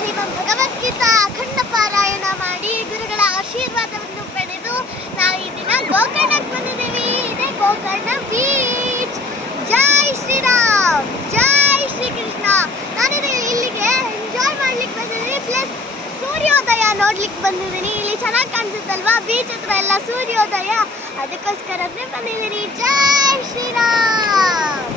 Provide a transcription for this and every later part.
ಶ್ರೀಮದ್ ಭಗವದ್ಗೀತಾ ಅಖಂಡ ಪಾರಾಯಣ ಮಾಡಿ ಗುರುಗಳ ಆಶೀರ್ವಾದವನ್ನು ಪಡೆದು ನಾವು ಈ ದಿನ ಗೋಕರ್ಣಕ್ಕೆ ಬಂದಿದ್ದೀವಿ. ಇದೇ ಗೋಕರ್ಣ ಬೀಚ್ ಜೈ ಶ್ರೀರಾಮ್. ಜೈ ಶ್ರೀ ಕೃಷ್ಣ ನಾನಿದೆ ಇಲ್ಲಿಗೆ ಎಂಜಾಯ್ ಮಾಡ್ಲಿಕ್ಕೆ ಬಂದಿದ್ದೀನಿ. ಪ್ಲಸ್ ಸೂರ್ಯೋದಯ ನೋಡ್ಲಿಕ್ಕೆ ಬಂದಿದ್ದೀನಿ. ಇಲ್ಲಿ ಚೆನ್ನಾಗಿ ಕಾಣಿಸುತ್ತಲ್ವಾ? ಬೀಚ್ ಹತ್ರ ಎಲ್ಲ ಸೂರ್ಯೋದಯ. ಅದಕ್ಕೋಸ್ಕರನೇ ಬಂದಿದ್ದೀನಿ. ಜೈ ಶ್ರೀರಾಮ್.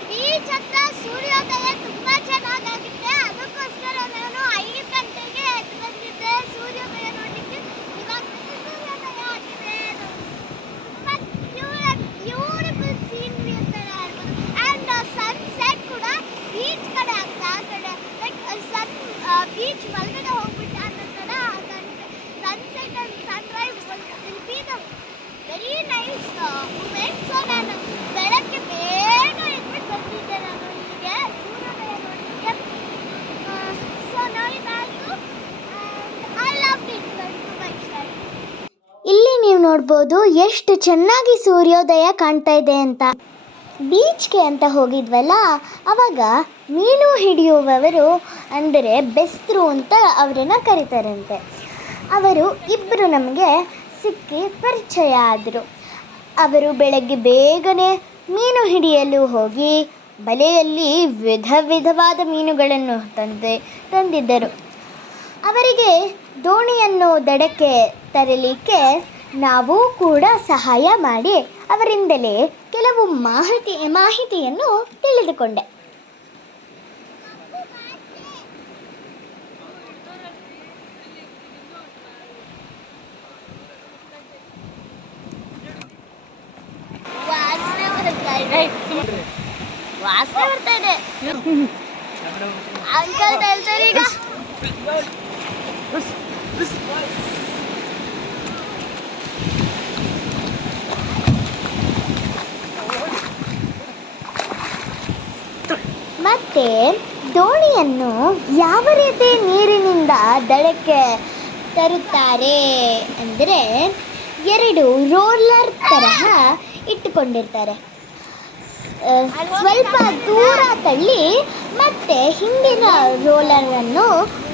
ಬೀಚ್ ಹತ್ರ ಸೂರ್ಯೋದಯ ತುಂಬಾ ಚೆನ್ನಾಗಾಗುತ್ತೆ ಅದಕ್ಕೋಸ್ಕರ ನಾನು ಐದು ಗಂಟೆಗೆ ಎದ್ದು ಬಂದಿದ್ದೆ ಸೂರ್ಯೋದಯ ನೋಡ್ಲಿಕ್ಕೆ ಇವಾಗ ಮತ್ತೆ ಸೂರ್ಯೋದಯ ಆಗಿದೆ ತುಂಬಾ ಬ್ಯೂಟಿಫುಲ್ ಸೀನರಿ ಅಂತಾನೆ ಹೇಳ್ಬೋದು ಆ್ಯಂಡ್ ಸನ್ಸೆಟ್ ಕೂಡ ಬೀಚ್ ಕಡೆ ಆಗ್ತಾ ಆ ಕಡೆ ಲೈಕ್ ಸನ್ ಬೀಚ್ ಒಳಗಡೆ ಹೋಗ್ಬಿಟ್ಟೆ ಅನ್ನೋ ಥರ sunset and sunrise will be the very nice moment so ನಾನು ಬೆಳಗ್ಗೆ ಬೇಗ ಎದ್ಬಿಟ್ಟು ಬಂದಿದ್ದೆ ನಾನು ಇಲ್ಲಿಗೆ. ಸೂರ್ಯೋದಯ ನೋಡಲಿಕ್ಕೆ. So ನೋಡಿದಾಯಿತು I love it so my ಇಲ್ಲಿ ನೀವು ನೋಡ್ಬೋದು ಎಷ್ಟು ಚೆನ್ನಾಗಿ ಸೂರ್ಯೋದಯ ಕಾಣ್ತಾ ಇದೆ ಅಂತ. ಬೀಚ್ಗೆ ಅಂತ ಹೋಗಿದ್ವಲ್ಲ, ಅವಾಗ ಮೀನು ಹಿಡಿಯುವವರು ಅಂದರೆ ಬೆಸ್ತರು ಅಂತ ಅವರನ್ನು ಕರೀತಾರಂತೆ. ಅವರು ಇಬ್ಬರು ನಮಗೆ ಸಿಕ್ಕಿ ಪರಿಚಯ ಆದರು. ಅವರು ಬೆಳಗ್ಗೆ ಬೇಗನೆ ಮೀನು ಹಿಡಿಯಲು ಹೋಗಿ ಬಲೆಯಲ್ಲಿ ವಿಧ ವಿಧವಾದ ಮೀನುಗಳನ್ನು ತಂದೆ, ತಂದಿದ್ದರು. ಅವರಿಗೆ ದೋಣಿಯನ್ನು ದಡಕ್ಕೆ ತರಲಿಕ್ಕೆ ನಾವು ಕೂಡ ಸಹಾಯ ಮಾಡಿ ಅವರಿಂದಲೇ ಕೆಲವು ಮಾಹಿತಿ ಮಾಹಿತಿಯನ್ನು ತಿಳಿದುಕೊಂಡೆ ವಾಸನೆ ಬರ್ತಾ ಇದೆ ವಾಸನೆ ಬರ್ತಾ ಇದೆ ಅಂಕಲ್ ಮತ್ತೆ ದೋಣಿಯನ್ನು ಯಾವ ರೀತಿ ನೀರಿನಿಂದ ದಡಕ್ಕೆ ತರುತ್ತಾರೆ ಅಂದರೆ ಎರಡು ರೋಲರ್ ತರಹ ಇಟ್ಟುಕೊಂಡಿರ್ತಾರೆ. ಸ್ವಲ್ಪ ದೂರ ತಳ್ಳಿ ಮತ್ತೆ ಹಿಂದಿನ ರೋಲರನ್ನು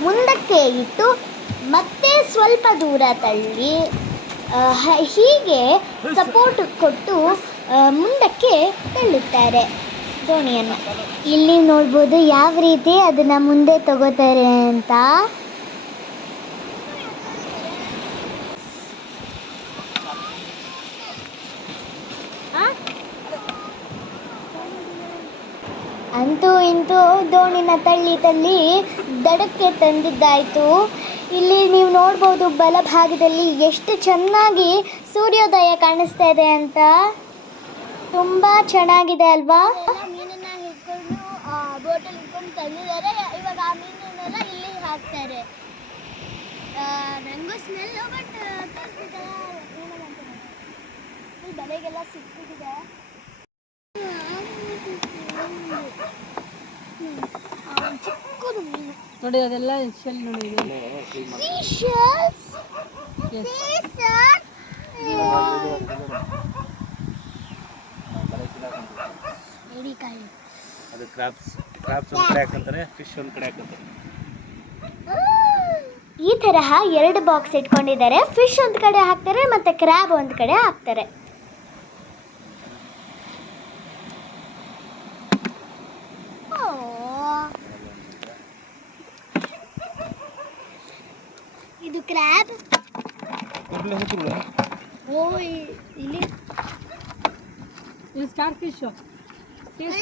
ಮುಂದಕ್ಕೆ ಇಟ್ಟು ಮತ್ತೆ ಸ್ವಲ್ಪ ದೂರ ತಳ್ಳಿ ಹೀಗೆ ಸಪೋರ್ಟ್ ಕೊಟ್ಟು ಮುಂದಕ್ಕೆ ತಳ್ಳುತ್ತಾರೆ. ದೋಣಿಯನ್ನು ಇಲ್ಲಿ ನೋಡ್ಬೋದು ಯಾವ ರೀತಿ ಅದನ್ನ ಮುಂದೆ ತಗೋತಾರೆ ಅಂತ. ಅಂತೂ ಇಂತೂ ದೋಣಿನ ತಳ್ಳಿ ತಳ್ಳಿ ದಡಕ್ಕೆ ತಂದಿದ್ದಾಯಿತು. ಇಲ್ಲಿ ನೀವು ನೋಡ್ಬೋದು ಬಲಭಾಗದಲ್ಲಿ ಎಷ್ಟು ಚೆನ್ನಾಗಿ ಸೂರ್ಯೋದಯ ಕಾಣಿಸ್ತಾ ಇದೆ ಅಂತ. ತುಂಬ ಚೆನ್ನಾಗಿದೆ ಅಲ್ವಾ? ತಂದಿದ್ದಾರೆ ಇವಾಗ ಆ ಮೀನನ್ನೆಲ್ಲ ಇಲ್ಲಿ ಹಾಕ್ತಾರೆ ನನಗೂ ಸ್ಮೆಲ್ ಬಟ್ ಬಲೆಗೆಲ್ಲ ಸಿಕ್ಕಿದೆ ಚಿಕ್ಕದು ಮೀನು ನೋಡಿ ಅದೆಲ್ಲ ಶೆಲ್ ನೋಡಿ. Seashells. Yes. Seashells. ಅದು ಕ್ರಾಪ್ಸ್ ಕ್ರಾಪ್ಸ್ ಒಂದು ಕಡೆ ಹಾಕಂತಾರೆ ಫಿಶ್ ಒಂದು ಕಡೆ ಹಾಕಂತಾರೆ. ಈ ತರಹ ಎರಡು ಬಾಕ್ಸ್ ಇಟ್ಕೊಂಡಿದ್ದಾರೆ. ಫಿಶ್ ಒಂದು ಕಡೆ ಹಾಕ್ತಾರೆ ಮತ್ತೆ ಕ್ರ್ಯಾಬ್ ಒಂದು ಕಡೆ ಹಾಕ್ತಾರೆ. ಇದು ಕ್ರ್ಯಾಬ್ ಓ ಇಲ್ಲಿ. ಇದು ಸ್ಟಾರ್ ಫಿಶ್ ಒಳ್ಳೆದ ಸ್ಟಾರ್ ಫಿಶ್ star- ಇಲ್ಲಿ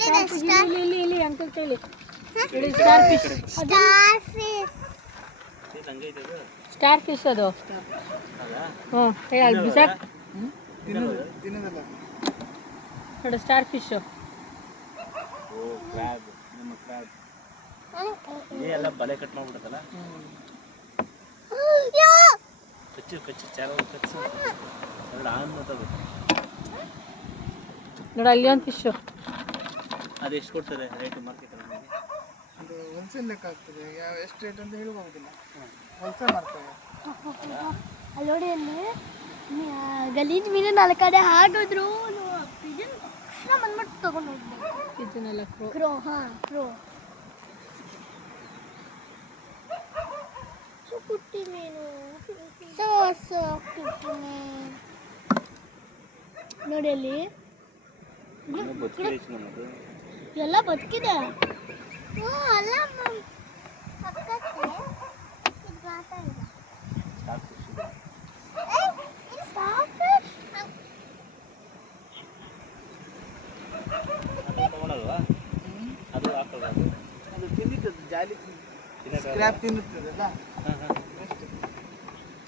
ಇಲ್ಲಿ ಇಲ್ಲಿ ಅಂಕಲ್ ಕೈಲಿ ಸ್ಟಾರ್ ಫಿಶ್ ಸ್ಟಾರ್ ಫಿಶ್ ಅದು. ಸ್ಟಾರ್ ಫಿಶ್ ಅದು? ಹ್ಞೂ. ಏ ಅಲ್ಲಿ ಬಿಸಾಕ್ ನೋಡು ಸ್ಟಾರ್ ಫಿಶ್ ಎಲ್ಲ ಬಲೆ ಕಟ್ ಮಾಡ್ಬಿಡುತ್ತಲ್ಲ? ಕಚ್ಚು ಕಚ್ಚು ಚಾರ ಕಚ್ಚು. ಅದ್ರ ಆನ್ ತಗೋಬೇಕು ನೋಡು ಅಲ್ಲಿ ಒಂದು ಫಿಶು ಅದು ಎಷ್ಟು ಕೊಡ್ತಾರೆ ರೇಟ್ ಮಾರ್ಕೆಟಲ್ಲಿ ಒಂದು ಹೋಲ್ಸೇಲ್ ಲೆಕ್ಕ ಆಗ್ತದೆ. ಯಾವ ಎಷ್ಟು ರೇಟ್ ಅಂತ ಹೇಳ್ಬೋದಿಲ್ಲ ಹೋಲ್ಸೇಲ್ ಮಾಡ್ತೇವೆ. ಅಲ್ಲಿ ನೋಡಿ ಅಲ್ಲಿ ಗಲೀಜ್ ಮೀನು ನಾಲ್ಕು ಕಡೆ ಹಾಕಿದ್ರು ಪಿಜನ್ ತಕ್ಷಣ ಬಂದ್ಬಿಟ್ಟು ತಗೊಂಡು ಹೋಗ್ಬೇಕು ಇದನ್ನೆಲ್ಲ ಕ್ರೋ ಕ್ರೋ ಹಾ ಕ್ರೋ ಸೊ ಪುಟ್ಟಿ ಮೀನು ಸೊ ಸೊ ಪುಟ್ಟಿ ಮೀನು. ನೋಡಿ ಅಲ್ಲಿ. ಎಲ್ಲ ಬದುಕಿದೆ. ಅದು ತಗೊಳಲ್ವಾ ಅದು ಹಾಕೋದು ಅದು ಅದು ತಿಂದಿದ್ದದು ಜಾಲಿ ಸ್ಕ್ರ್ಯಾಪ್ ತಿನ್ನುತ್ತದಲ್ಲ ಹಾಂ ಹಾಂ ಅಷ್ಟೇ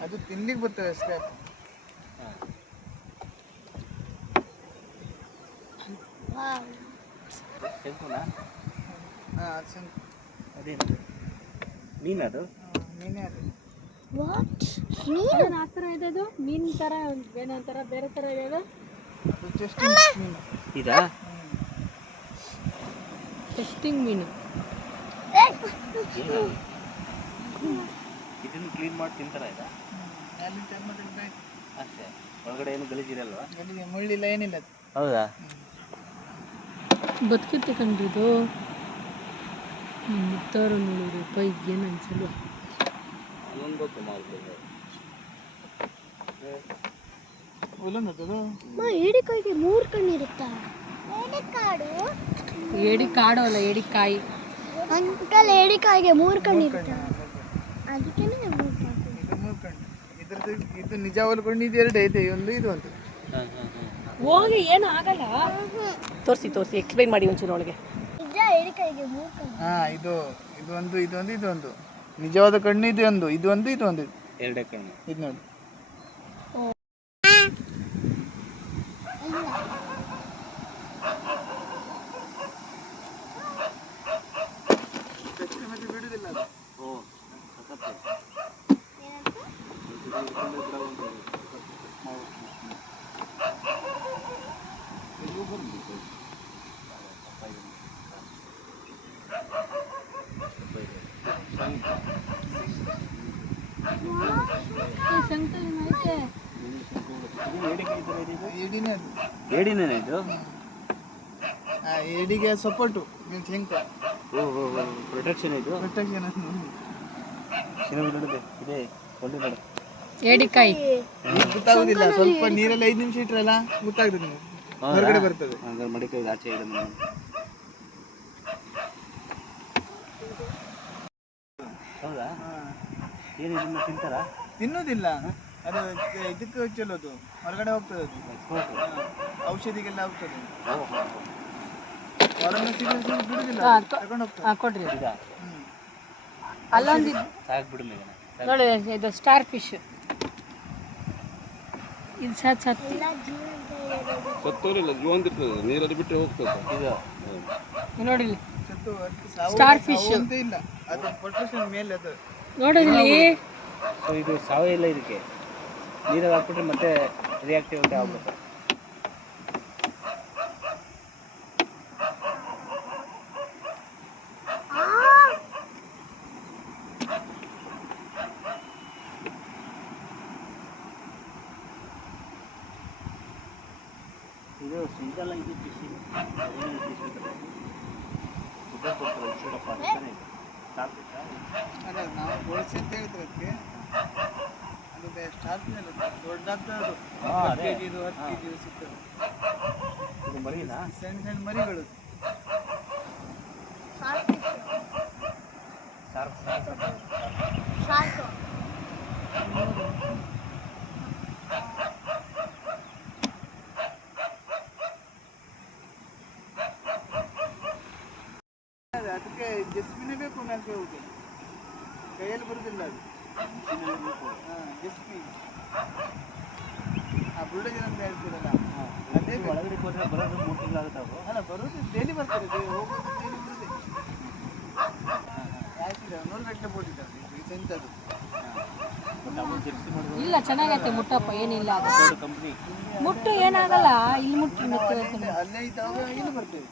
ಅದು ತಿನ್ಲಿಕ್ಕೆ ಬರ್ತದೆ ಸ್ಕ್ರ್ಯಾಪ್ ಹಾಂ. ಶಂಕುನಾ ಹಾಂ ಅದು ಶಂಕ ಅದೇನು ಮೀನದು ನೀನೇ ಅದು. ವಾಟ್ ಆ ಥರ ಇದೆ ಅದು ಮೀನು ಥರ ಬೇರೆ ಒಂಥರ ಬೇರೆ ಥರ ಇದೆ ಅದು ಅದು ಚೆಸ್ಟ್ ಮೀನು. ಇದಾ? ಟೆಸ್ಟಿಂಗ್ ಮೀನು. ಏನು ಇದನ್ನು ಕ್ಲೀನ್ ಮಾಡಿ ತಿಂತಾರ ಇದಾ ಅಲ್ಲಿ ಚರ್ಮ. ಅಷ್ಟೇ. ಒಳಗಡೆ ಏನು ಗಲೀಜಿರಲ್ವಾ ಮುಳ್ಳಿಲ್ಲ ಏನಿಲ್ಲ ಅದು. ಹೌದಾ? ಬದುಕಿತ್ತು ಕಂಡ್ರಿದು ಮುತ್ತಾರು ನೋಡಿದ್ರು ರೂಪಾಯಿ ಏನು ಅನ್ಸಲ್ವಾ ಏಡಿಕಾಯಿಗೆ ಮೂರು ಕಣ್ಣಿರುತ್ತಾ? ಏಡಿ ಕಾಡು ಏಡಿ ಕಾಡು ಅಲ್ಲ ಏಡಿಕಾಯಿ. ಅಂಕಲ್ ಏಡಿಕಾಯಿಗೆ ಮೂರು ಅದಕ್ಕೆ ಕಣ್ಣು ಇದು ಮೂರು ಕಣ್ಣು. ಇದ್ರದ್ದು ಇದು ನಿಜವಾಗ್ಲು ಕಣ್ಣು ಇದು ಎರಡು ಐತೆ ಒಂದು ಇದು ಒಂದು. ಹಾಂ ಹೋಗಿ ಏನು ಆಗಲ್ಲ. ತೋರಿಸಿ ತೋರಿಸಿ ಎಕ್ಸ್ಪ್ಲೈನ್ ಮಾಡಿ ಒಂಚೂರು ಒಳಗೆ ಹಾ ಇದು ಇದೊಂದು ಇದೊಂದು ಇದೊಂದು. ಒಂದು ಇದು ಒಂದು ನಿಜವಾದ ಕಣ್ಣು ಇದೊಂದು ಒಂದು ಇದೊಂದು. ಒಂದು ಇದು ಒಂದು ಎರಡೇ ಕಣ್ಣು. ಇದು ನೋಡಿ ಬಿಡುದಿಲ್ಲ ಅದು ಓ ಸಖತ್ತು ಏಡಿನೇ ಅದು. ಏಡಿನೇ ಇದು? ಆ ಏಡಿಗೆ ಸಪೋರ್ಟು ನೀನು ಹೆಂಗ ಓ ಓ ಪ್ರೊಟೆಕ್ಷನ್ ಇದು? ಪ್ರೊಟೆಕ್ಷನ್ ಚಿನ್ನ ಬಿಡೋದು ಇದೆ ಒಳ್ಳೆ ನೋಡು. ಏಡಿಕಾಯಿ. ಗೊತ್ತಾಗುದಿಲ್ಲ ಸ್ವಲ್ಪ ನೀರಲ್ಲಿ ಐದು ನಿಮಿಷ ಇಟ್ರಲ್ಲ ಗೊತ್ತಾಗ್ತದೆ ನಿಮಗೆ. ಹೊರಗಡೆ ಬರ್ತದೆ. ಹಂಗಾರೆ ಮಡಿಕೆ ಆಚೆ ಇಡೋದು ನಾನು. ಹೌದಾ? ಏನು ಇದನ್ನ ತಿಂತಾರಾ? ತಿನ್ನೋದಿಲ್ಲ. ಅದು ಇದಕ್ಕೆ ಚಲೋದು ಹೊರಗಡೆ ಹೋಗ್ತದೆ ಅದು. ಔಷಧಿಗೆಲ್ಲ ಹೋಗ್ತದೆ. ಹೊರನ್ನು ಬಿಡುದಿಲ್ಲ. ತಗೊಂಡು ಹೋಗ್ತದೆ. ಕೊಡ್ರಿ. ಅಲ್ಲೊಂದು ಮೇಘನ ನೋಡಿ ಇದು ಸ್ಟಾರ್ ಫಿಶ್. ಇದು ಸತ್ ಸತ್ತಿ ಎಲ್ಲ ಜೀವಂತ ಇರೋದು ಸತ್ತೋರಿಲ್ಲ ಜೀವಂತಿರ್ತದೆ ನೀರಲ್ಲಿ ಬಿಟ್ಟರೆ ಹೋಗ್ತದೆ ಇದು ನೋಡಿ ಸ್ಟಾರ್. ಅಂತ ಇಲ್ಲ. ಅದು ಪ್ರೊಟೆಕ್ಷನ್ ಮೇಲೆ ಅದು. ನೋಡಿ ಸೊ ಇದು ಸಾವೇ ಇಲ್ಲ ಇದಕ್ಕೆ? ನೀರಲ್ಲಿ ಹಾಕ್ಬಿಟ್ರೆ ಮತ್ತೆ ರಿಯಾಕ್ಟಿವ್ ಅಂತ ಆಗ್ಬಿಡುತ್ತೆ. ಇದು ಸಿಂಗಲ್ ಇದು ಫಿಶಿಂಗ್ ಅದೇನು ಫಿಶ್ ಅಂತಾರೆ ಇದು ಕೊಡ್ತಾರೆ ಸಾಕು. ಆ? ನಾವು ಗೋಳಿಸಿ ಅಂತ ಹೇಳ್ತಾರೆ ಅದಕ್ಕೆ ಇದು ಮರಿನಾ? ಸಣ್ಣ ಸಣ್ಣ ಮರಿಗಳು. ಶಾರ್ಕ್ ಶಾರ್ಕ್ ಅದಕ್ಕೆ ಜಸ್ಮಿನೇ ಬೇಕು ಮೇಲೆ ಹೋಗಿ. ಕೈಯಲ್ಲಿ ಬರುದಿಲ್ಲ ಅದು. ಆ ಬುರುಡಗಿನ ಅಂತ ಹೇಳ್ತೀರಲ್ಲ ಅದೇ. ಒಳಗಡೆ ಬರೋದು ಮೂರು ಅವರು ಅಲ್ಲ ಬರೋದು ಡೈಲಿ ಬರ್ತಾರೆ ಹೋಗೋದು ನೂರು ಗಂಟೆ ಕೊಟ್ಟಿದ್ದಾರೆ ಇಲ್ಲ, ಚೆನ್ನಾಗೈತೆ ಮುಟ್ಟಪ್ಪ, ಏನಿಲ್ಲ ಕಂಪ್ನಿ ಮುಟ್ಟು ಏನಾಗಲ್ಲ, ಇಲ್ಲಿ ಮುಟ್ಟು ಅಲ್ಲೇ ಇದ್ದಾಗ ಇಲ್ಲಿ ಬರ್ತೇವೆ.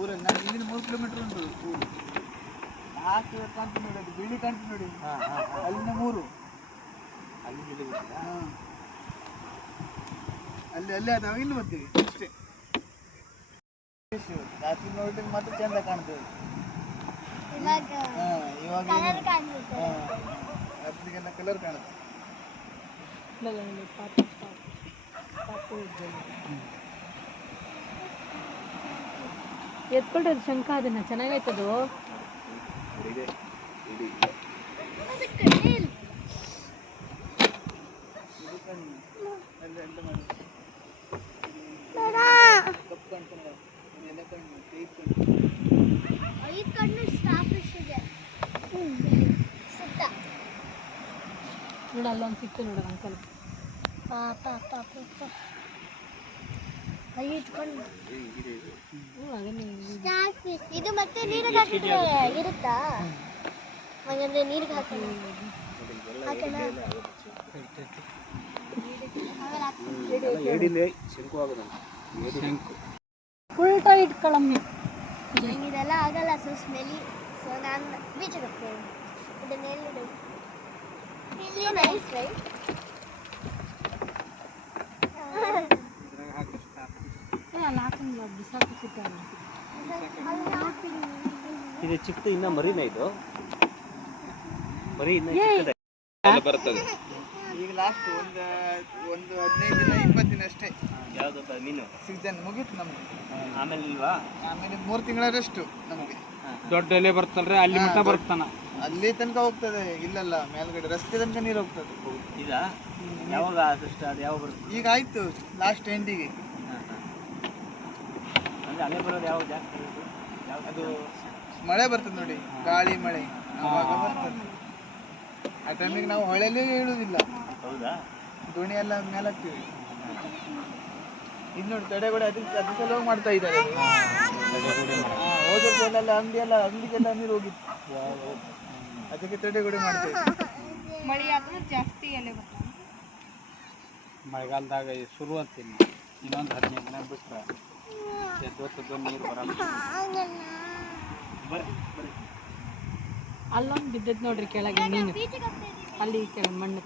ಊರಲ್ಲಿ ನಾನು ಮೂರು ಕಿಲೋಮೀಟರ್ ಉಂಟು ಊರು. ನಾಲ್ಕು ಕಂಟಿನ್ಯೂ ನೋಡಿ ಅದು ಬಿಳಿ ಕಂಟಿನ್ಯೂ ಅಲ್ಲಿಂದ ಮೂರು. ಅಲ್ಲಿ. ಅಲ್ಲಿ ಅಲ್ಲೇ ಅದಾವ ಇಲ್ಲಿ ಬರ್ತೀವಿ ಅಷ್ಟೇ ರಾತ್ರಿ ನೋಡಿದ್ರೆ ಮತ್ತೆ ಚಂದ ಕಾಣ್ತದೆ. ಇವಾಗ ಹಾ, ಇವಾಗ ಕಲರ್ ಏನು ಕಾಣಿಸುತ್ತೆ ಹಾ, ರಾತ್ರಿಗೆಲ್ಲ ಕಲರ್ ಕಾಣುತ್ತೆ. ಎತ್ಕೊಳ್ರಿ ಅದು ಶಂಕ ಅದನ್ನ ಚೆನ್ನಾಗೈತದು. ನೋಡ ಅಲ್ಲೊಂದು ಸಿಕ್ತು ನೋಡ ಅಂಕಲ್ ಪಾಪ ಪಾಪ ಪಾಪ ಐದು ಕಣ್ಣು ಹ್ಞೂ ಅದನ್ನೇ ಸ್ಟಾಫ್ ಇದು ಮತ್ತೆ ನೀರಿಗೆ ಹಾಕಿದ್ರೆ ಇರುತ್ತಾ? ಹಾಗಂದ್ರೆ ನೀರಿಗೆ ಹಾಕೋಣ ಹಾಕೋಣ ಉಲ್ಟಾ ಇಟ್ಕೊಳಮ್ಮಿ ನಂಗೆ ಇದೆಲ್ಲ ಆಗಲ್ಲ ಸೊ ಸ್ಮೆಲಿ ಸೊ ನಾನು ಬೀಚಿಗೆ ಹೋಗ್ತೇನೆ. ಇದನ್ನೆಲ್ಲ ಇಲ್ಲಿ ನೈಸ್ ರೈಟ್ ಏ ಅಲ್ಲಿ ಹಾಕಂಗಿಲ್ಲ ಬಿಸಾಕಿ ಸಿಕ್ಕ ಇದು ಚಿಕ್ಕದು ಇನ್ನ ಮರಿನ ಇದು. ಮರಿ ಇನ್ನ. ಚಿಕ್ಕದ. ಬರ್ತದೆ. ಈಗ ಲಾಸ್ಟ್ ಒಂದು ಒಂದು ಹದಿನೈದು ದಿನ ಇಪ್ಪತ್ತು ದಿನ ಅಷ್ಟೇ. ಯಾವ್ದು ಮೀನು? ಸೀಸನ್ ಮುಗೀತು ನಮ್ಗೆ ಆಮೇಲೆ ಇಲ್ವಾ? ಆಮೇಲೆ ಮೂರು ತಿಂಗಳ ರೆಸ್ಟು ನಮಗೆ ದೊಡ್ಡ ಎಲೆ ಬರ್ತಲ್ರಿ ಅಲ್ಲಿ ಮಟ್ಟ ಬರ್ತಾನ ಅಲ್ಲಿ ತನಕ ಹೋಗ್ತದೆ ಇಲ್ಲಲ್ಲ ಮೇಲ್ಗಡೆ ರಸ್ತೆ ತನಕ ನೀರು ಹೋಗ್ತದೆ. ಇದಾ ಯಾವಾಗ ಅದಷ್ಟು ಅದು ಯಾವಾಗ ಬರುತ್ತೆ? ಈಗ ಆಯ್ತು ಲಾಸ್ಟ್ ಎಂಡಿಗೆ ಹಾಂ ಹಾಂ ಅಂದರೆ ಅಲ್ಲೇ ಬರೋದು ಯಾವಾಗ ಜಾಸ್ತಿ ಇರೋದು ಯಾವ್ದು ಅದು ಮಳೆ ಬರ್ತದೆ ನೋಡಿ ಗಾಳಿ ಮಳೆ. ಆವಾಗ ಬರ್ತದೆ. ಆ ಟೈಮಿಗೆ ನಾವು ಹೊಳೆಲೇ ಇಳುವುದಿಲ್ಲ ಹೌದಾ? ದೋಣಿ ಎಲ್ಲ ಮೇಲೆ ಇನ್ನು ಇದು ನೋಡಿ ತಡೆಗೋಡೆ ಅದಕ್ಕೆ ಅದು ಸಲುವಾಗಿ ಮಾಡ್ತಾ ಇದ್ದಾರೆ. ಹೋದ ಎಲ್ಲ ಅಂಗಡಿ ಎಲ್ಲ ಅಂಗಡಿಗೆಲ್ಲ ನೀರು ಹೋಗಿತ್ತು. ಅದಕ್ಕೆ ತಡೆಗೋಡೆ ಮಾಡ್ತಾ ಇದ್ದಾರೆ. ಮಳೆ ಆದ್ರೆ ಜಾಸ್ತಿ ಎಲೆ ಮಳೆಗಾಲದಾಗ ಶುರು ಅಂತೀನಿ ಇನ್ನೊಂದು ಹದಿನೈದು ದಿನ ಬಿಟ್ರೆ ಅಲ್ಲೊಂದು ಬಿದ್ದದ್ ನೋಡ್ರಿ ಕೆಳಗೆ ಮೀನು. ಅಲ್ಲಿ ಕೆಳಗೆ ಮಣ್ಣು.